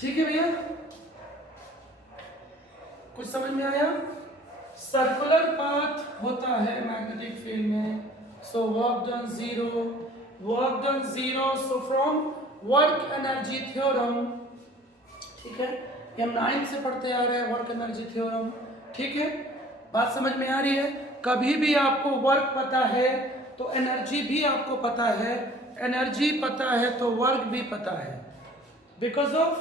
ठीक है भैया, कुछ समझ में आया? सर्कुलर पाथ होता है मैग्नेटिक फील्ड में, so work done zero, so from work energy theorem, ठीक है, ये हम 9th से पढ़ते आ रहे हैं वर्क एनर्जी थ्योरम, ठीक है, बात समझ में आ रही है? कभी भी आपको वर्क पता है तो एनर्जी भी आपको पता है, एनर्जी पता है तो वर्क भी पता है, because of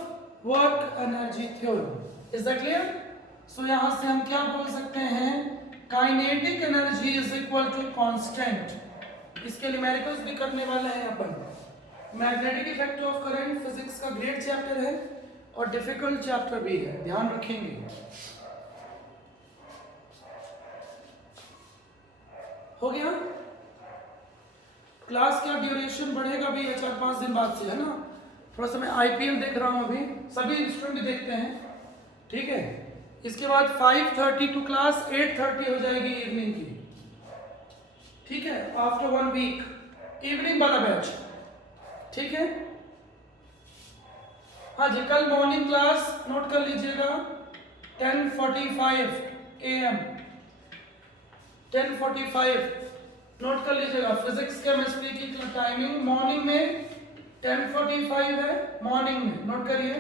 work energy theorem. Is that clear? So यहां से हम क्या बोल सकते हैं, kinetic energy is equal to constant. इसके न्यूमेरिकल्स भी करने वाले हैं अपन। Magnetic effect of current physics का ग्रेट चैप्टर है और डिफिकल्ट चैप्टर भी है, ध्यान रखेंगे। हो गया? क्लास का ड्यूरेशन बढ़ेगा भी 4-5 दिन बाद से, है ना? थोड़ा सा मैं आईपीएल देख रहा हूं अभी, सभी स्टूडेंट देखते हैं, ठीक है। इसके बाद 5:30 टू क्लास 8:30 हो जाएगी इवनिंग की, ठीक है, आफ्टर 1 वीक इवनिंग वाला बैच, ठीक है। हाँ जी, कल मॉर्निंग क्लास नोट कर लीजिएगा 10:45 AM, 10:45 नोट कर लीजिएगा। फिजिक्स केमिस्ट्री की टाइमिंग मॉर्निंग में 10:45 है, मॉर्निंग में नोट करिए।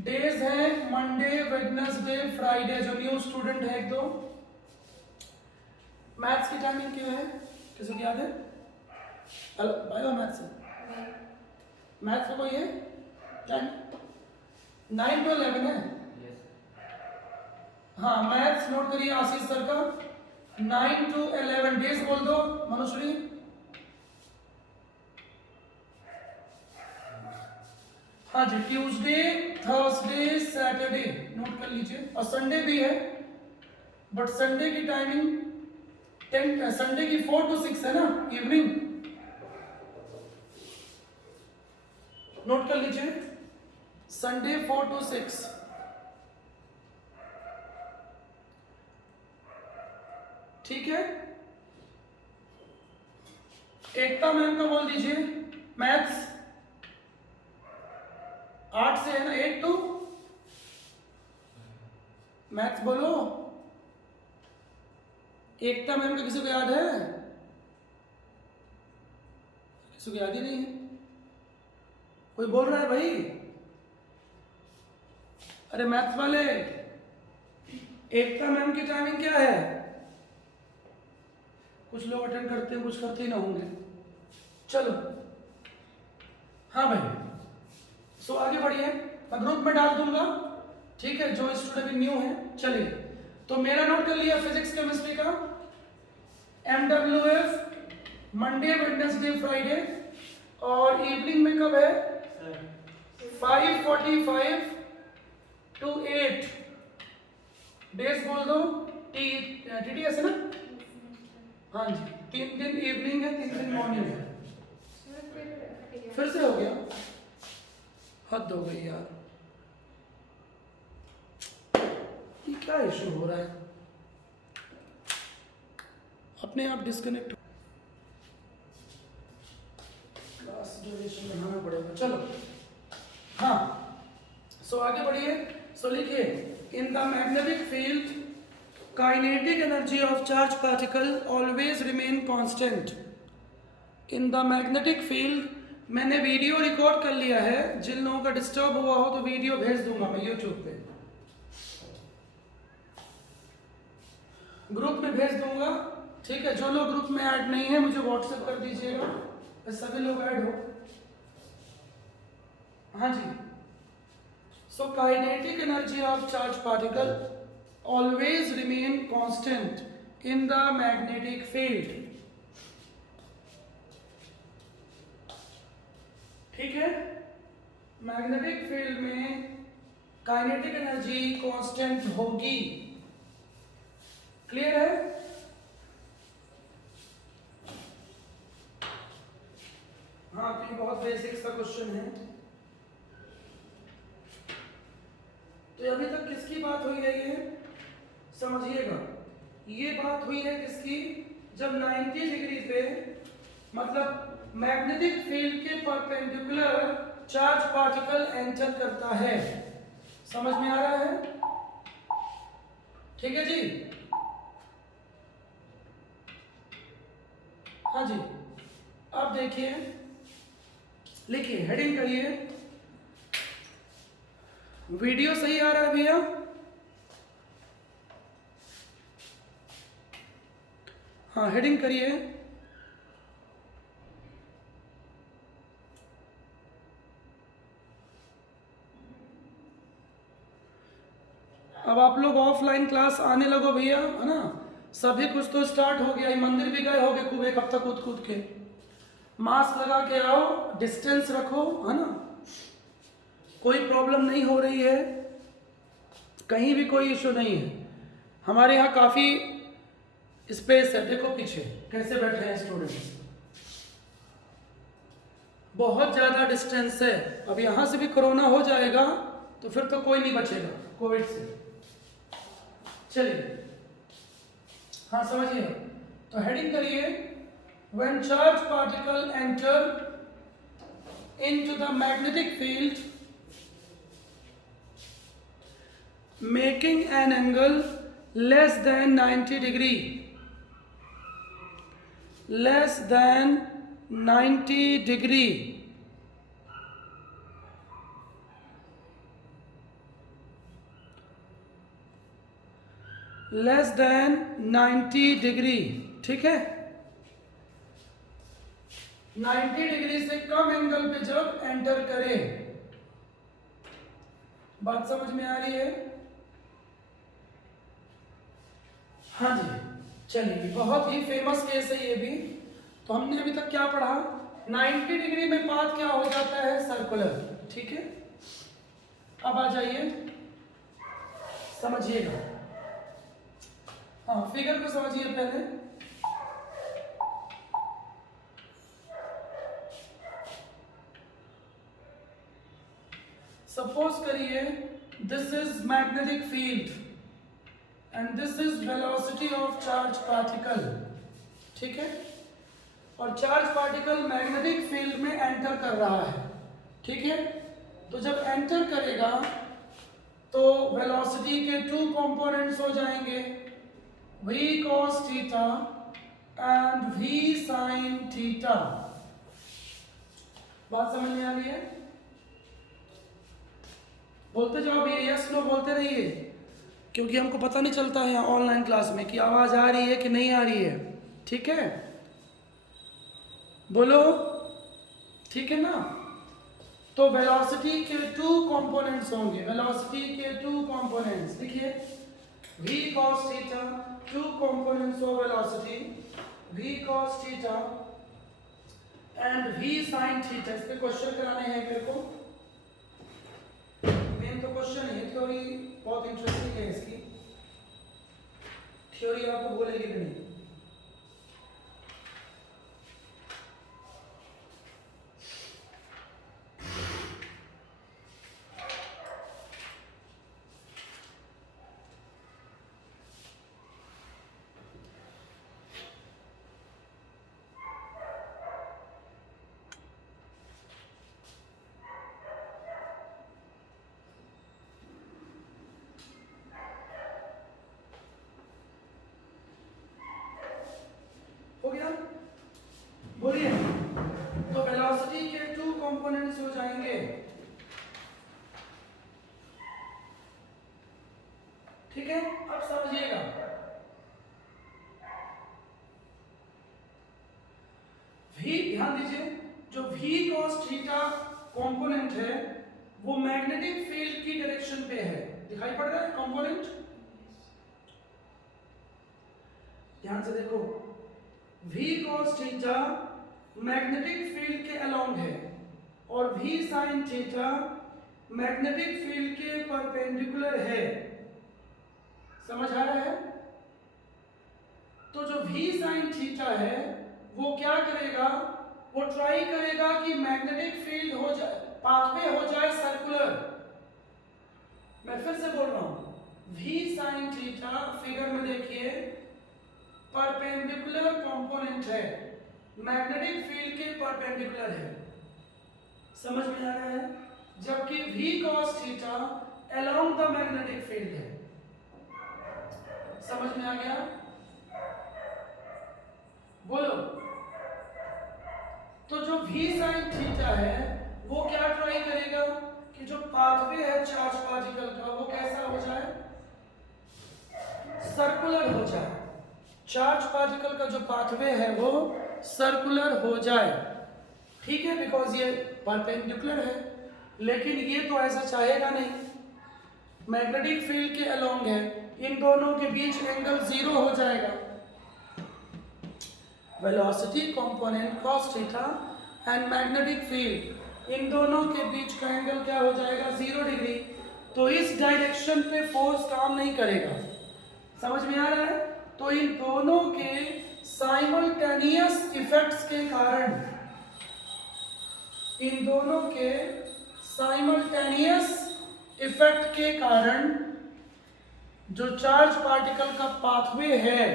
डेज हैं मंडे, वेडनेसडे, फ्राइडे, जो न्यू स्टूडेंट है एक दो। मैथ्स की टाइमिंग क्या है, किसी को याद है? बायो मैथ्स है, मैथ्स में कोई है? 9 to 11 है। हाँ, मैथ्स नोट करिए आशीष सर का 9 to 11। डेज बोल दो मनुश्री। हाँ जी, ट्यूसडे, थर्सडे, सैटरडे नोट कर लीजिए, और संडे भी है, बट संडे की टाइमिंग 10, संडे की 4 to 6 है ना इवनिंग, नोट कर लीजिए, संडे 4 to 6, ठीक है। एकता मैम का बोल दीजिए, मैथ्स 8 से है ना, 8 to, मैथ्स बोलो। एकता मैम का किसी को याद है? किसी को याद ही नहीं है, कोई बोल रहा है भाई? अरे मैथ्स वाले, एकता मैम की टाइमिंग क्या है? कुछ लोग अटेंड करते हैं, कुछ करते ही ना होंगे, चलो। हाँ भाई, सो आगे बढ़िए, मैं ग्रुप में डाल दूंगा, ठीक है, जो स्टूडेंट न्यू है। चलिए, तो मेरा नोट कर लिया फिजिक्स केमिस्ट्री का, MWF मंडे, वेडनेसडे, फ्राइडे, और इवनिंग में कब है? 5:45 to 8। डेज बोल दो, TTS है ना? हाँ जी, 3 दिन इवनिंग है, 3 दिन मॉर्निंग है। फिर से हो गया, हद हो गई यार, ये क्या इशू हो रहा है? अपने आप डिस्कनेक्ट, क्लास ड्यूरेशन बढ़ाना पड़ेगा, चलो। हाँ, सो आगे बढ़िए। सो लिखिए, इन the magnetic field kinetic energy of charge particle always remain constant. In the magnetic field, मैंने वीडियो रिकॉर्ड कर लिया है, जिन लोगों का डिस्टर्ब हुआ हो तो वीडियो भेज दूंगा मैं यूट्यूब पे, ग्रुप में भेज दूंगा, ठीक है। जो लोग ग्रुप में ऐड नहीं है मुझे व्हाट्सएप कर दीजिएगा, सभी लोग ऐड हो। हाँ जी, so kinetic energy of charge particle always remain constant in the magnetic field, ठीक है। मैग्नेटिक फील्ड में काइनेटिक एनर्जी कांस्टेंट होगी, क्लियर है? हाँ, तो ये बहुत बेसिक्स का क्वेश्चन है। तो अभी तक किसकी बात हुई है, ये समझिएगा, ये बात हुई है किसकी, जब 90 डिग्री पे, मतलब मैग्नेटिक फील्ड के परपेंडिकुलर चार्ज पार्टिकल एंटर करता है। समझ में आ रहा है? ठीक है जी। हाँ जी, अब देखिए, लिखिए, हेडिंग करिए। वीडियो सही आ रहा है भैया? हाँ, हेडिंग करिए। अब आप लोग ऑफलाइन क्लास आने लगो भैया, है ना? सभी कुछ तो स्टार्ट हो गया, मंदिर भी गए होगे खूब एक हफ्ता कूद कूद के। मास्क लगा के आओ, डिस्टेंस रखो, है ना? कोई प्रॉब्लम नहीं हो रही है, कहीं भी कोई इशू नहीं है। हमारे यहाँ काफ़ी स्पेस है, देखो पीछे कैसे बैठे हैं स्टूडेंट्स, बहुत ज़्यादा डिस्टेंस है। अब यहाँ से भी कोरोना हो जाएगा तो फिर तो कोई नहीं बचेगा कोविड से। चलिए, हाँ समझिए, तो हेडिंग करिए, when charge particle enter into the magnetic field making an angle less than 90 degree, less than 90 degree, less than 90 degree, ठीक है? 90 डिग्री से कम एंगल पे जब एंटर करें, बात समझ में आ रही है? हाँ जी, चलिए, बहुत ही फेमस केस है ये भी। तो हमने अभी तक क्या पढ़ा? 90 डिग्री में पाथ क्या हो जाता है? सर्कुलर, ठीक है? अब आ जाइए, समझिएगा। हाँ, फिगर को समझिए पहले। सपोज करिए, this is magnetic field and this is velocity of charge particle, ठीक है? और चार्ज पार्टिकल मैग्नेटिक फील्ड में एंटर कर रहा है, ठीक है? तो जब एंटर करेगा तो वेलोसिटी के टू कंपोनेंट्स हो जाएंगे, v cos theta and v sin theta. बात समझ में आ रही है? बोलते जाओ भैया, यस नो बोलते रहिए, क्योंकि हमको पता नहीं चलता है यहाँ ऑनलाइन क्लास में कि आवाज़ आ रही है कि नहीं आ रही है, ठीक है? बोलो, ठीक है ना? तो वेलोसिटी के टू कंपोनेंट्स होंगे, वेलोसिटी के टू कंपोनेंट्स लिखिए, v cos theta, two components of velocity, v cos theta and v sin theta. इस पे क्वेश्चन कराने हैं मेरे को, मेन तो क्वेश्चन है, थ्योरी बहुत इंटरेस्टिंग है इसकी, थ्योरी आपको बोलेगी भी नहीं। हो गया? बोलिए। तो वेलोसिटी के टू कंपोनेंट्स हो जाएंगे, ठीक है? अब समझिएगा, v, ध्यान दीजिए, जो v cos थीटा कंपोनेंट है वो मैग्नेटिक फील्ड की डायरेक्शन पे है, दिखाई पड़ रहा है कंपोनेंट? ध्यान से देखो, v cos theta magnetic field के अलोंग है और v sin theta magnetic field के परपेंडिकुलर है। समझ आ रहा है? तो जो v sin थीटा है वो क्या करेगा? वो ट्राई करेगा कि मैग्नेटिक फील्ड हो जाए, पाथवे हो जाए सर्कुलर। मैं फिर से बोल रहा हूं, v sin थीटा फिगर में देखिए परपेंडिकुलर कंपोनेंट है, मैग्नेटिक फील्ड के परपेंडिकुलर है। समझ में आ रहा है? जबकि v cos theta along the magnetic field है। समझ में आ गया? बोलो। तो जो v sin थीटा है वो क्या ट्राई करेगा कि जो पाथवे है चार्ज पार्टिकल का वो कैसा हो जाए, सर्कुलर हो जाए। चार्ज पार्टिकल का जो पाथवे है वो सर्कुलर हो जाए, ठीक है, बिकॉज ये परपेंडिकुलर है। लेकिन ये तो ऐसा चाहेगा नहीं, मैग्नेटिक फील्ड के अलोंग है, इन दोनों के बीच एंगल 0 हो जाएगा। Velocity component cos theta and magnetic field, इन दोनों के बीच का एंगल क्या हो जाएगा, 0 डिग्री। तो इस डायरेक्शन पे फोर्स काम नहीं करेगा। समझ में आ रहा है? तो इन दोनों के साइमल्टेनियस इफेक्ट्स के कारण, इन दोनों के साइमल्टेनियस इफेक्ट के कारण जो चार्ज पार्टिकल का पाथवे है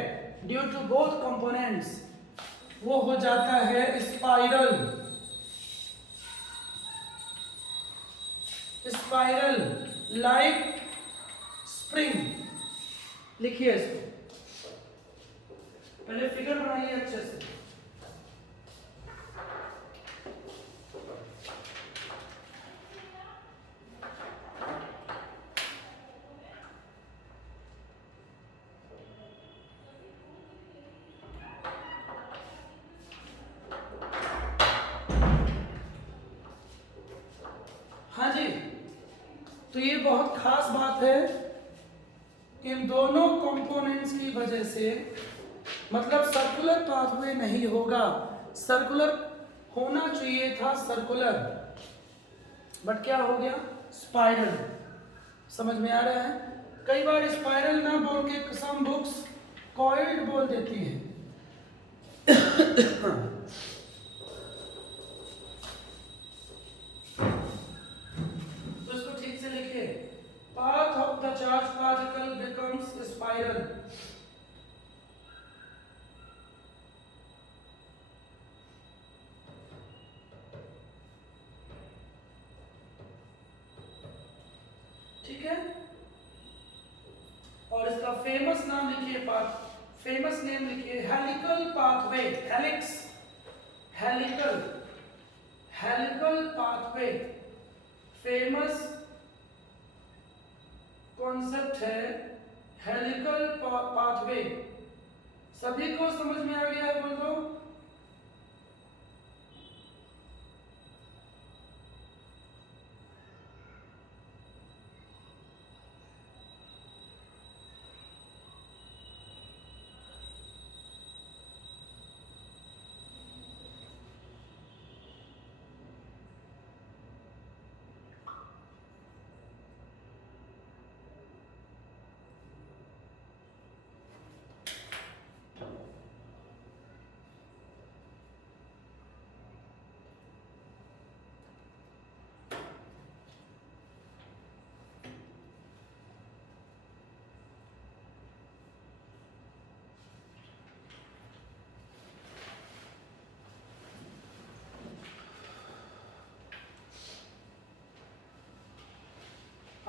ड्यू टू बोथ कंपोनेंट्स वो हो जाता है स्पाइरल। Spiral like spring. लिखिए इसको, पहले फिगर बनाइए अच्छे से। हाँ जी, तो ये बहुत खास बात है, इन दोनों कंपोनेंट्स की वजह से, मतलब सर्कुलर पाथवे नहीं होगा, सर्कुलर होना चाहिए था, सर्कुलर, बट क्या हो गया, स्पाइरल। समझ में आ रहा है? कई बार स्पाइरल ना बोल के सम बुक्स कॉइल्ड बोल देती हैं। तो इसको ठीक से लिखिए, path of the charge particle becomes spiral। ठीक है, और इसका फेमस नाम लिखिए, फेमस नेम लिखिए, helical pathway, helix, helical, helical pathway, famous concept है हेलिकल पाथवे। सभी को समझ में आ गया है? बोल दो।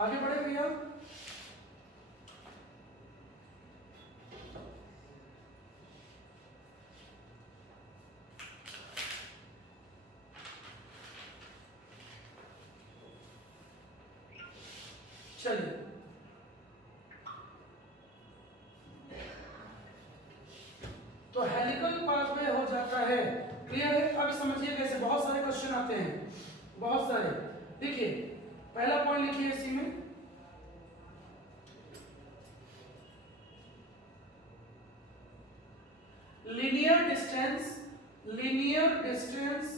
आगे बढ़े भैया। चलिए, तो हेलिकल पाथवे हो जाता है। क्लियर है? अब समझिए कैसे, बहुत सारे क्वेश्चन आते हैं, बहुत सारे। देखिए, पहला पॉइंट लिखिए इसी में, linear distance, linear distance,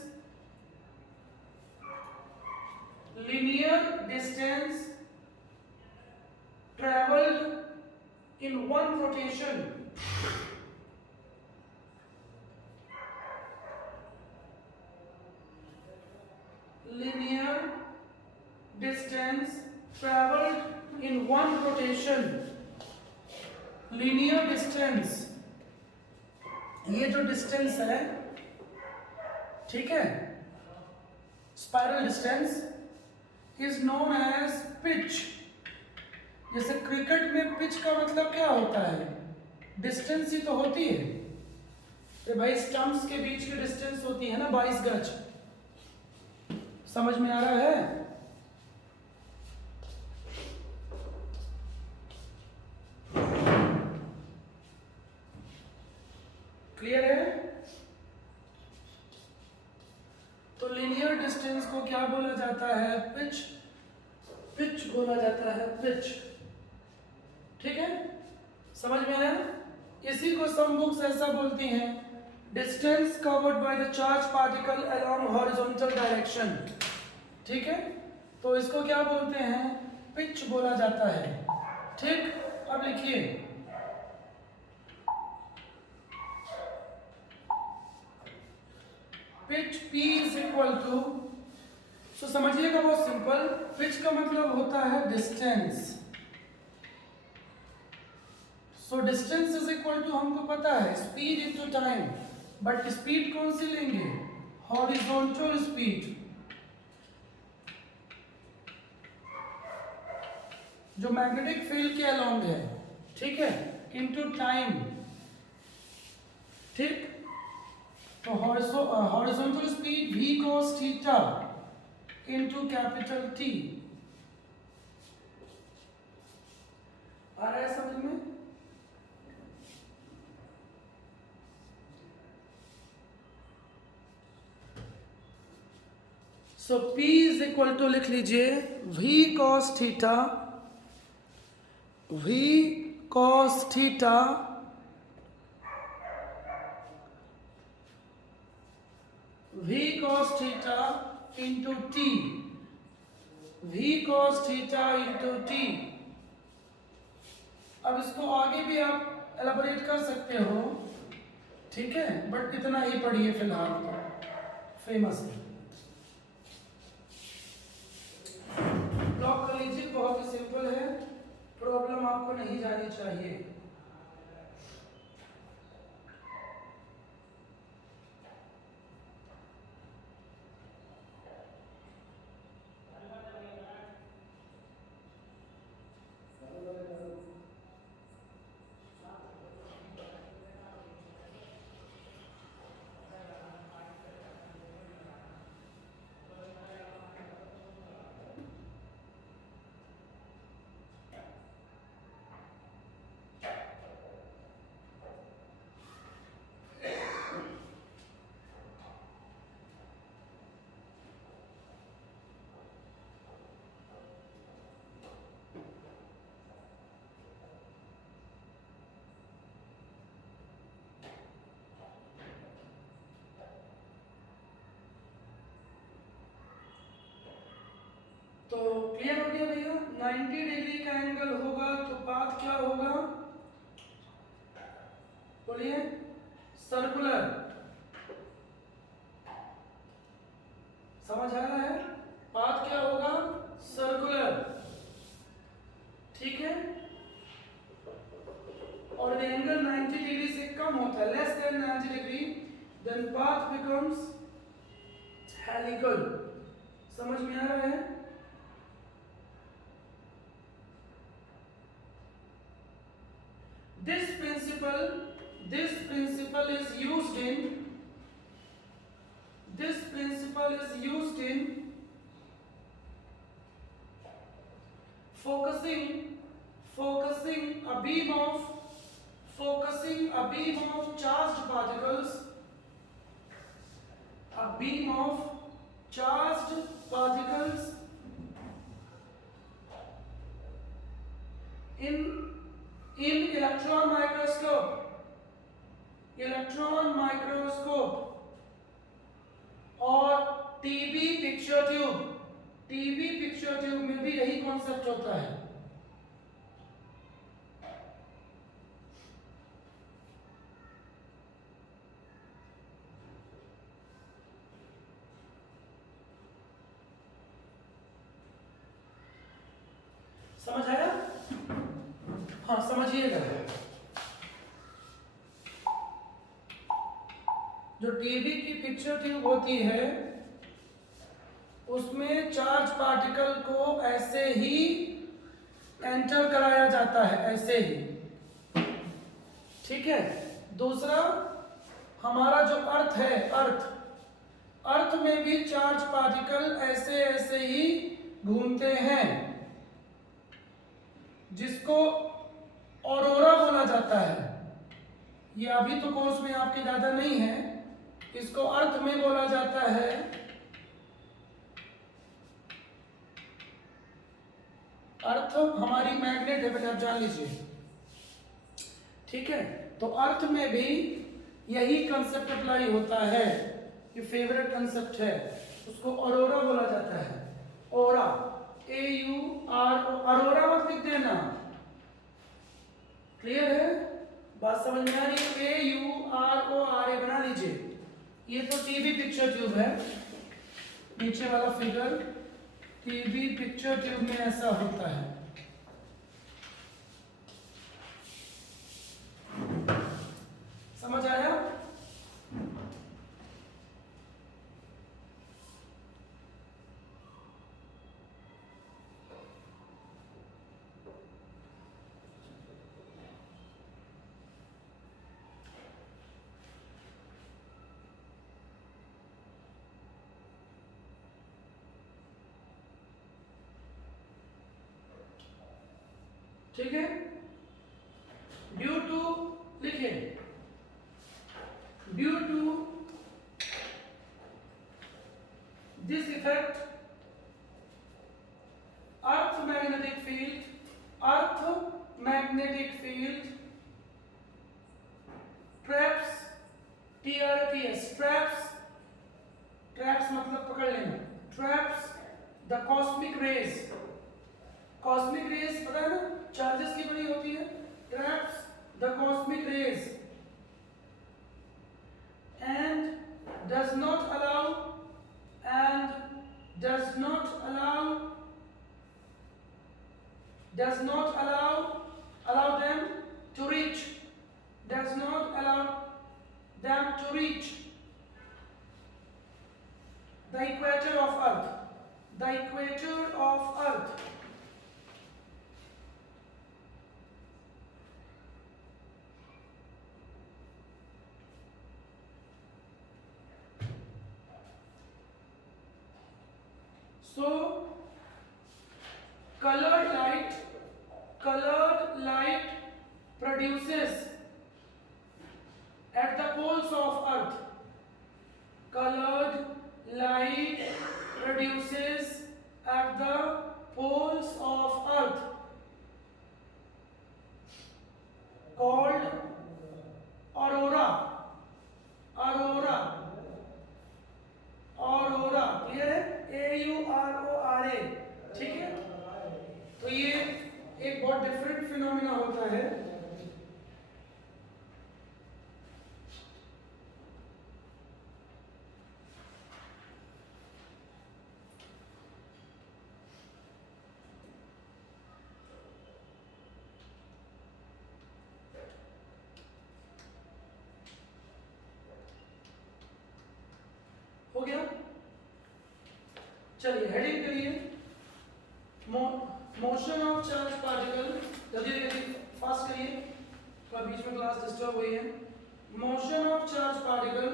linear distance traveled in one rotation, linear distance traveled in one rotation, linear distance, ये जो डिस्टेंस है, ठीक है, spiral distance is known as pitch. जैसे क्रिकेट में पिच का मतलब क्या होता है? डिस्टेंस ही तो होती है। तो भाई स्टंप्स के बीच की डिस्टेंस होती है ना 22 गज। समझ में आ रहा है? क्लियर है? तो लीनियर डिस्टेंस को क्या बोला जाता है? पिच। पिच बोला जाता है, पिच। ठीक है, समझ में आया? इसी को सम बुक्स ऐसा बोलती हैं, distance covered by the charge particle along horizontal direction. ठीक है, तो इसको क्या बोलते हैं? पिच बोला जाता है। ठीक, अब लिखिए pitch P is equal to, so समझिएगा बहुत सिंपल, पिच का मतलब होता है distance. So distance is equal to, हमको पता है speed into time, but speed कौन सी लेंगे? हॉरिजॉन्टल स्पीड, जो मैग्नेटिक फील्ड के अलोंग है। ठीक है, इनटू टाइम। ठीक, तो horizontal speed v cos theta into capital T। आ रहा है समझ में? So P is equal to, लिख लीजिए, v cos theta, v cos theta v cos theta into T, v cos theta into T। अब इसको आगे भी आप एलाबोरेट कर सकते हो, ठीक है, बट इतना ही पढ़िए फिलहाल, तो फेमस है। ब्लॉक कर लीजिए, बहुत ही सिंपल है, प्रॉब्लम आपको नहीं जानी चाहिए। तो क्लियर हो गया भैया? 90 डिग्री का एंगल होगा तो पाथ क्या होगा? बोलिए, सर्कुलर। समझ आ रहा है? पाथ क्या होगा? सर्कुलर। ठीक है, और एंगल 90 डिग्री से कम होता है, less than 90 degree, then path becomes helical. समझ में आ रहा है? This principle is used in focusing a beam of charged particles in electron microscope और टीबी पिक्चर ट्यूब में भी यही कॉन्सेप्ट होता है। समझ आया? हाँ, समझिएगा, जो टीवी की पिक्चर ट्यूब होती है उसमें चार्ज पार्टिकल को ऐसे ही एंटर कराया जाता है, ऐसे ही। ठीक है। दूसरा, हमारा जो अर्थ है, अर्थ में भी चार्ज पार्टिकल ऐसे ऐसे ही घूमते हैं, जिसको ऑरोरा बोला जाता है। ये अभी तो कोर्स में आपके ज्यादा नहीं है, इसको अर्थ में बोला जाता है अर्थ हमारी मैग्नेट है, पहले आप जान लीजिए। ठीक है। तो अर्थ में भी यही कंसेप्ट अप्लाई होता है, ये फेवरेट कंसेप्ट है, उसको ऑरोरा बोला जाता है। ओरा, AUR, अरोरा मत लिख देना। क्लियर है? बात समझ में आ रही है? AURORA बना लीजिए। ये तो टीवी पिक्चर ट्यूब है, नीचे वाला फिगर टीवी पिक्चर ट्यूब में ऐसा होता है। समझ आया? ठीक है। ड्यू टू लिखिए, due to this effect earth magnetic field traps, TRAPS, traps मतलब पकड़ लेना, ट्रैप्स द कॉस्मिक रेज पता है ना, चार्जेस की बनी होती है। Traps the cosmic rays and does not allow them to reach the equator of Earth. So colored light produces at the poles of Earth. Colored light produces at the poles of Earth called aurora. Clear है? AURORA। ठीक है। तो ये एक बहुत different phenomena होता है। हो गया? चलिए हेडिंग करिए, मोशन ऑफ चार्ज पार्टिकल। जल्दी फास्ट करिए, थोड़ा बीच में क्लास डिस्टर्ब हुई है। Motion of charge particle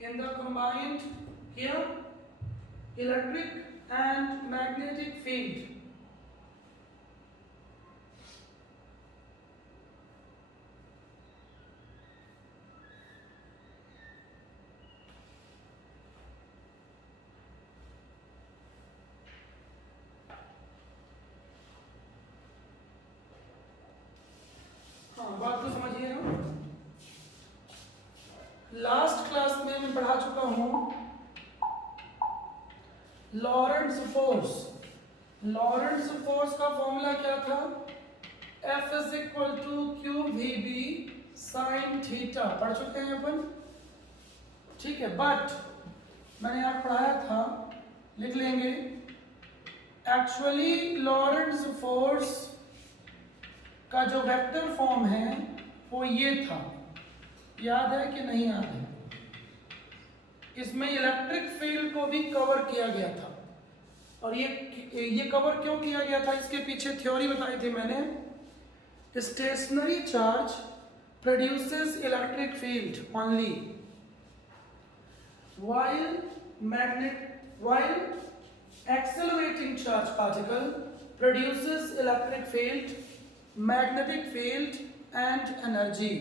in the combined here electric and magnetic field. हाँ, बात तो समझिए ना। लास्ट क्लास में मैं पढ़ा चुका हूँ लॉरेंट्ज़ फोर्स का फॉर्मूला क्या था? F is equal to Q V B sine theta, पढ़ चुके हैं अपन, ठीक है। बट मैंने यहाँ पढ़ाया था, लिख लेंगे, एक्चुअली लॉरेंट्ज़ फोर्स का जो वेक्टर फॉर्म है वो ये था, याद है कि नहीं याद है? इसमें इलेक्ट्रिक फील्ड को भी कवर किया गया था। और ये कवर क्यों किया गया था, इसके पीछे थ्योरी बताई थी मैंने। Stationary charge produces electric field only while accelerating charge particle produces electric field, magnetic field and energy।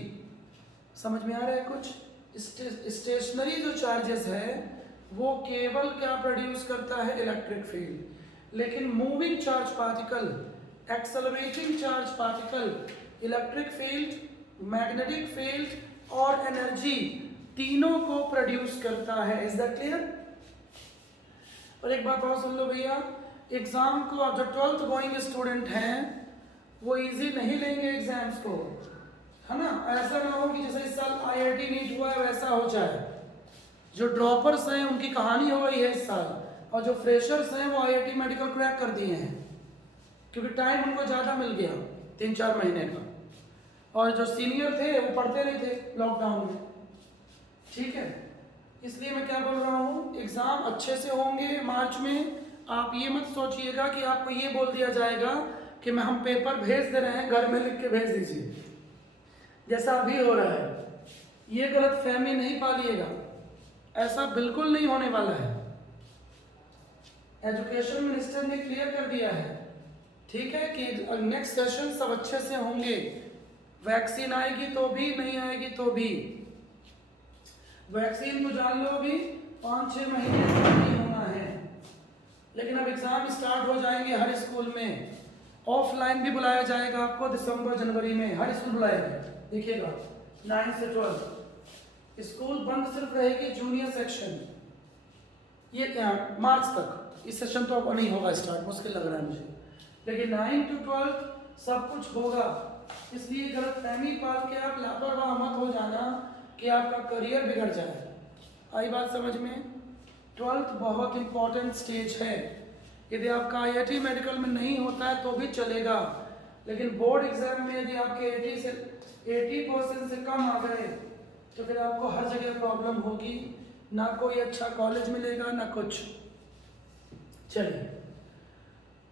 समझ में आ रहा है कुछ? स्टेशनरी जो चार्जेस है वो केवल क्या प्रोड्यूस करता है? Electric field. लेकिन moving charge particle, accelerating charge particle, electric field, magnetic field और एनर्जी तीनों को प्रोड्यूस करता है। Is that clear? और एक बात और सुन लो भैया, एग्जाम को आप जो 12th गोइंग स्टूडेंट हैं वो इजी नहीं लेंगे एग्जाम्स को, है ना। ऐसा ना हो कि जैसे इस साल IIT नीट हुआ है वैसा हो जाए। जो ड्रॉपर्स हैं उनकी कहानी हो गई है इस साल, और जो फ्रेशर्स हैं वो IIT मेडिकल क्रैक कर दिए हैं, क्योंकि टाइम उनको ज़्यादा मिल गया 3-4 महीने का। और जो सीनियर थे वो पढ़ते नहीं थे लॉकडाउन में, ठीक है। इसलिए मैं क्या बोल रहा हूँ, एग्ज़ाम अच्छे से होंगे मार्च में। आप ये मत सोचिएगा कि आपको ये बोल दिया जाएगा कि हम पेपर भेज दे रहे हैं, घर में लिख के भेज दीजिए, जैसा अभी हो रहा है। ये गलत फहमी नहीं पालिएगा, ऐसा बिल्कुल नहीं होने वाला है। एजुकेशन मिनिस्टर ने क्लियर कर दिया है, ठीक है, कि नेक्स्ट सेशन सब अच्छे से होंगे। वैक्सीन आएगी तो भी, नहीं आएगी तो भी। वैक्सीन तो जान लो अभी 5-6 महीने नहीं होना है, लेकिन अब एग्जाम स्टार्ट हो जाएंगे हर स्कूल में। ऑफलाइन भी बुलाया जाएगा आपको दिसंबर जनवरी में, हर स्कूल बुलाएगा, देखिएगा 9 से 12। स्कूल बंद सिर्फ रहेगी जूनियर सेक्शन, ये मार्च तक। इस सेशन तो अब नहीं होगा स्टार्ट, मुश्किल लग रहा है मुझे, लेकिन 9 to 12 सब कुछ होगा। इसलिए गलत फहमी पाल के आप लापरवाह मत हो जाना कि आपका करियर बिगड़ जाए। आई बात समझ में? 12th बहुत इंपॉर्टेंट स्टेज है। यदि आपका IIT मेडिकल में नहीं होता है तो भी चलेगा, लेकिन बोर्ड एग्जाम में यदि आपके 80% से कम आ गए तो फिर आपको हर जगह प्रॉब्लम होगी, ना कोई अच्छा कॉलेज मिलेगा ना कुछ। चलिए,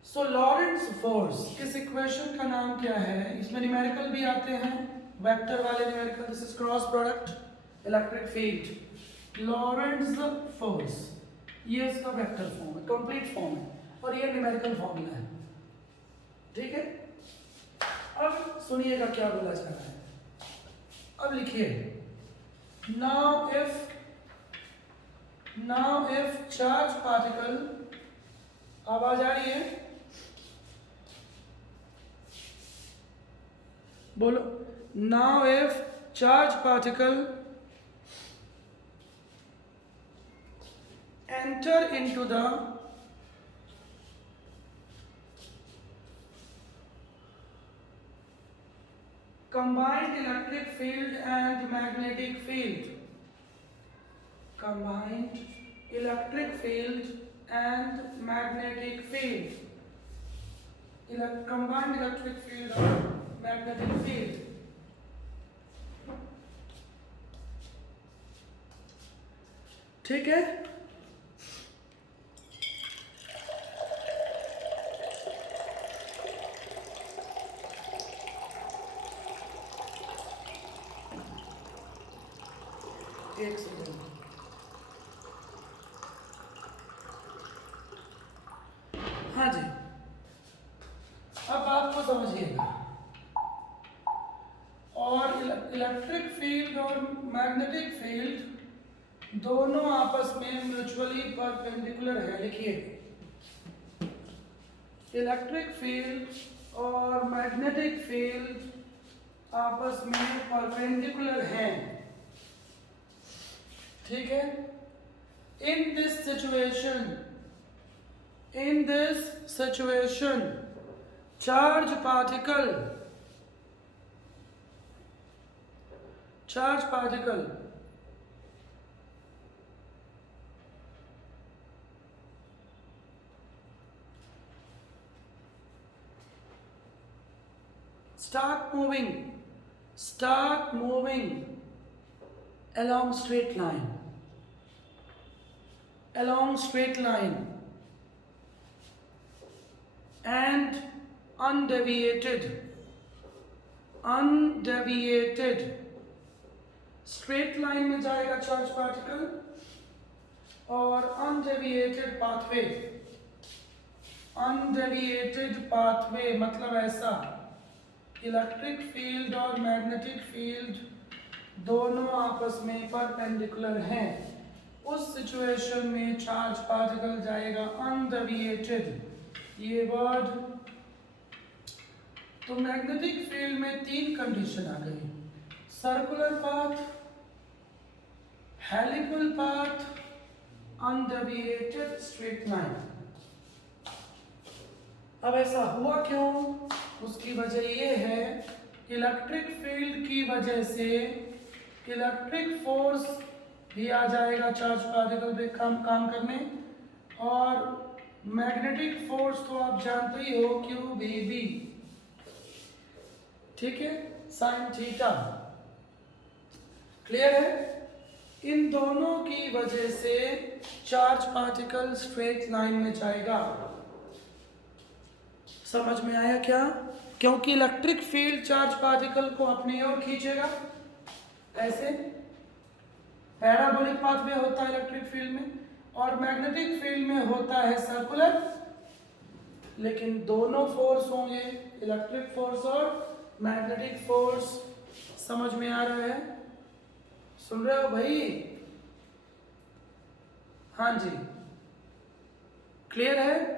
सो लॉरेंट्ज़ फोर्स, इस इक्वेशन का नाम क्या है? इसमें न्यूमेरिकल भी आते हैं, वेक्टर वाले numerical. This is cross product electric field. Lorentz force ये इसका वेक्टर फॉर्म है, कंप्लीट फॉर्म है, और ये न्यूमेरिकल फॉर्मूला है, ठीक है। अब सुनिएगा क्या बोला जा रहा है। अब लिखिए, नाउ इफ चार्ज पार्टिकल, आवाज आ रही है? बोलो। Now if charge particle enter into the combined electric field and magnetic field, combined electric field and magnetic field, combined electric field और magnetic field, ठीक है। एक सेकंड, हाँ जी, अब आपको समझिएगा। और इलेक्ट्रिक फील्ड और मैग्नेटिक फील्ड दोनों आपस में म्यूचुअली परपेंडिकुलर है। लिखिए, इलेक्ट्रिक फील्ड और मैग्नेटिक फील्ड आपस में परपेंडिकुलर हैं, ठीक है। In this situation In this situation, charge particle start moving along straight line and undeviated straight line में जाएगा चार्ज पार्टिकल और अनडेविएटेड पाथवे मतलब ऐसा इलेक्ट्रिक फील्ड और मैग्नेटिक फील्ड दोनों आपस में परपेंडिकुलर हैं। उस सिचुएशन में चार्ज पार्टिकल जाएगा अनडेविएटेड, ये वर्ड। तो मैग्नेटिक फील्ड में 3 कंडीशन आ गई, circular path, helical path, undeviated straight line. अब ऐसा हुआ क्यों? उसकी वजह ये है इलेक्ट्रिक फील्ड की वजह से इलेक्ट्रिक फोर्स भी आ जाएगा चार्ज पार्टिकल पे काम करने, और मैग्नेटिक फोर्स तो आप जानते ही हो QBB, ठीक है, साइन थीटा। क्लियर है? इन दोनों की वजह से चार्ज पार्टिकल स्ट्रेट लाइन में जाएगा। समझ में आया क्या? क्योंकि इलेक्ट्रिक फील्ड चार्ज पार्टिकल को अपनी ओर खींचेगा, ऐसे पैराबोलिक पाथवे होता है इलेक्ट्रिक फील्ड में, और मैग्नेटिक फील्ड में होता है सर्कुलर। लेकिन दोनों फोर्स होंगे, इलेक्ट्रिक फोर्स और मैग्नेटिक फोर्स। समझ में आ रहा है? सुन रहे हो भाई? हाँ जी, क्लियर है?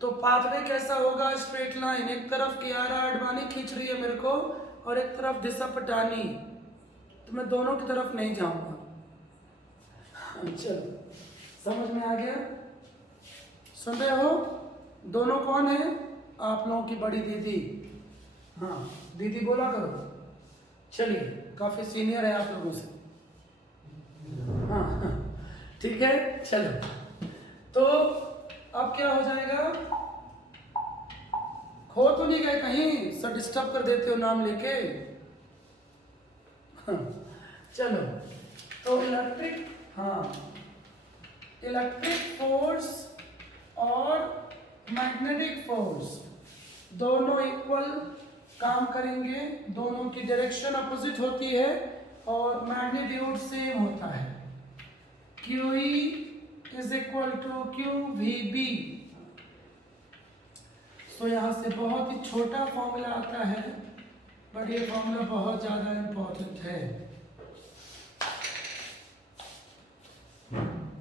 तो पाथवे कैसा होगा? Straight line. एक तरफ कियारा आडवाणी खींच रही है मेरे को और एक तरफ दिशा पटानी, तो मैं दोनों की तरफ नहीं जाऊंगा। चलो, समझ में आ गया? सुन रहे हो? दोनों कौन है? आप लोगों की बड़ी दीदी। हाँ, दीदी बोला करो। चलिए, काफी सीनियर है आप लोगों से। हाँ, ठीक है, चलो। तो अब क्या हो जाएगा? खो तो नहीं गए कहीं? सब डिस्टर्ब कर देते हो नाम लेके। हाँ, चलो, तो इलेक्ट्रिक फोर्स और मैग्नेटिक फोर्स दोनों इक्वल काम करेंगे, दोनों की डायरेक्शन अपोजिट होती है और मैग्नीट्यूड सेम होता है। QE is equal to QVB। तो यहां से बहुत ही छोटा फॉर्मूला आता है, बट ये फॉर्मूला बहुत ज्यादा इंपॉर्टेंट है।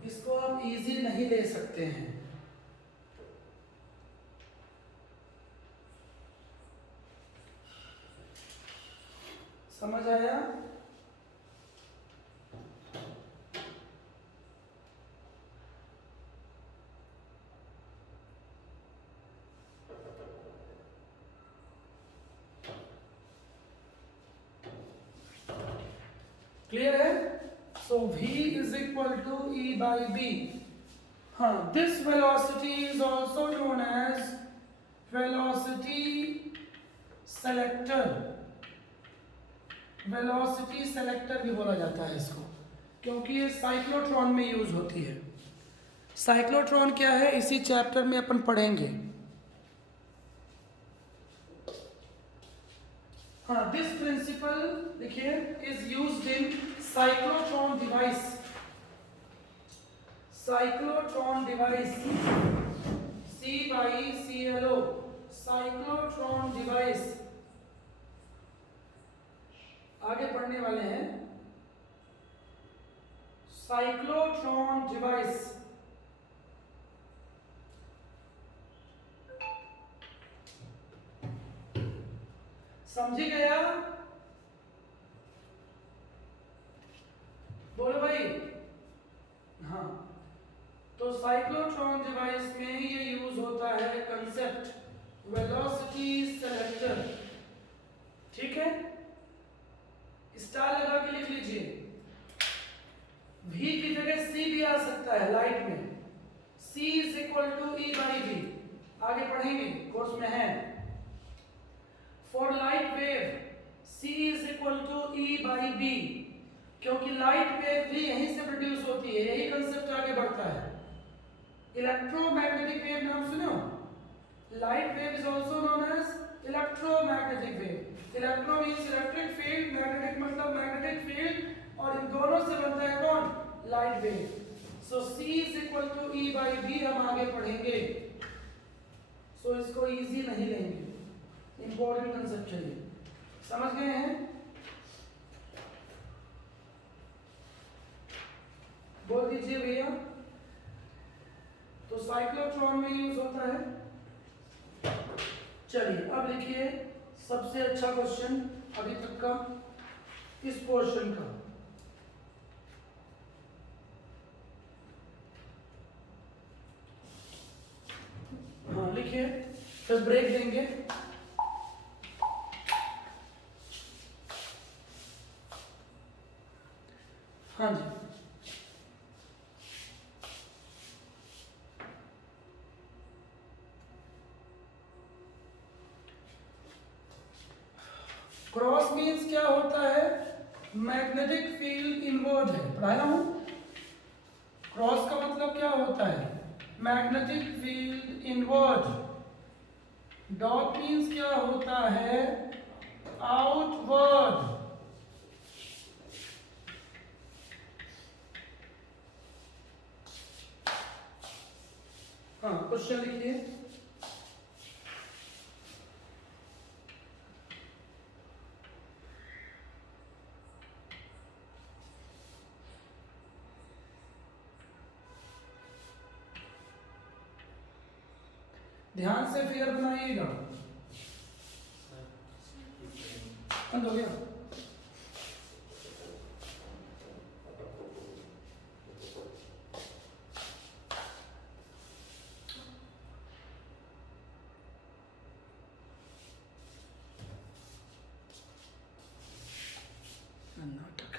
इसको आप इजी नहीं ले सकते हैं। समझ आया? क्लियर है? So V is equal to E by B। हाँ, this velocity is also known as velocity selector. Velocity selector भी बोला जाता है इसको, क्योंकि ये साइक्लोट्रॉन में यूज होती है। साइक्लोट्रॉन क्या है, इसी चैप्टर में अपन पढ़ेंगे। हाँ, दिस प्रिंसिपल देखिए is used in cyclotron device. Cyclotron device, CYCLO, cyclotron device. आगे पढ़ने वाले हैं साइक्लोट्रॉन डिवाइस। समझी गया? बोलो भाई। हाँ, तो साइक्लोट्रॉन डिवाइस में ये यूज होता है कंसेप्ट वेलोसिटी सेलेक्टर। ठीक है, स्टार लगा के लिख लीजिए। V की जगह C भी आ सकता है लाइट में। C is equal to E by V, आगे पढ़ेंगे, कोर्स में है। For light wave C is equal to E by B, क्योंकि लाइट वेव भी यहीं से प्रोड्यूस होती है, यही कंसेप्ट आगे बढ़ता है। इलेक्ट्रोमैग्नेटिक वेव नाम सुनो? Light wave is also known as electromagnetic wave. Electro means electric field, magnetic मतलब मैग्नेटिक फील्ड, और इन दोनों से बनता है कौन? Light wave. So C is equal to E by B हम आगे पढ़ेंगे। सो इसको इजी नहीं लेंगे, इंपॉर्टेंट कंसेप्ट है, समझ गए हैं? बोल दीजिए भैया। तो साइक्लोट्रॉन में यूज होता है। चलिए अब लिखिए सबसे अच्छा क्वेश्चन अभी तक का इस पोर्शन का। हाँ लिखिए, फिर ब्रेक देंगे। हाँ जी, क्रॉस मीन्स क्या होता है? मैग्नेटिक फील्ड इनवर्ड है, पढ़ाया हूं। क्रॉस का मतलब क्या होता है? Magnetic field inward. Dot means क्या होता है? आउटवर्ड। हाँ क्वेश्चन लिखिए। ध्यान से फिगर बनाइएगा। बंद हो गया? नाटक।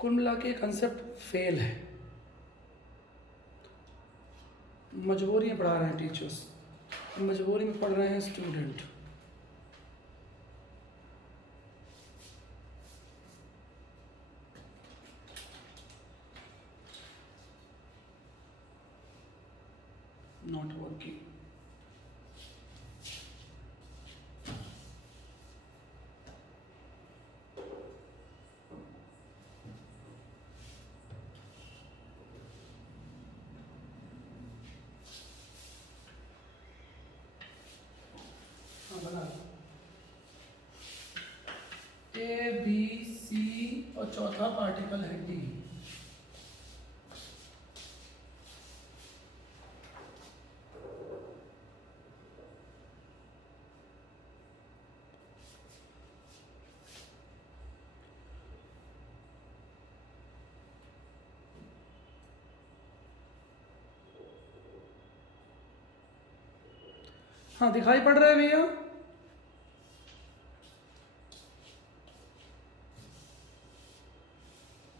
कुल मिला के कंसेप्ट फेल है, मजबूरी में पढ़ा रहे हैं टीचर्स, मजबूरी में पढ़ रहे हैं student. Not working. A B C और चौथा पार्टिकल है डी। हाँ दिखाई पड़ रहा है भैया?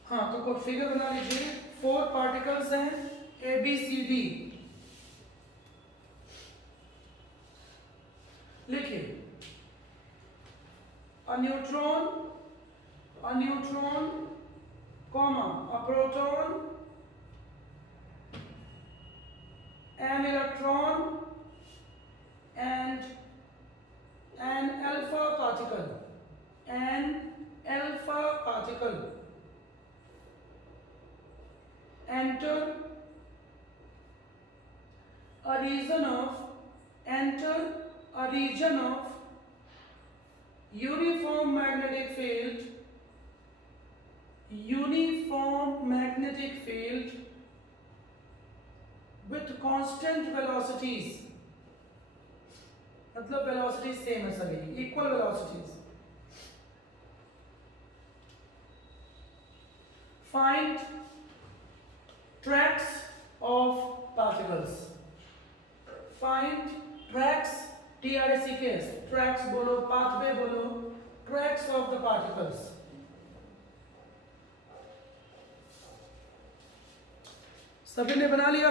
हाँ तो कोई फिगर बना लीजिए। 4 पार्टिकल्स हैं ए बी सी डी। लिखिए a neutron, comma a proton, an electron and an alpha particle, enter a region of uniform magnetic field constant velocities, मतलब वेलोसिटी सेम है सभी की, equal velocities. Find tracks of particles, find tracks, TRACKS, tracks बोलो, pathway बोलो, tracks of the particles. सभी ने बना लिया?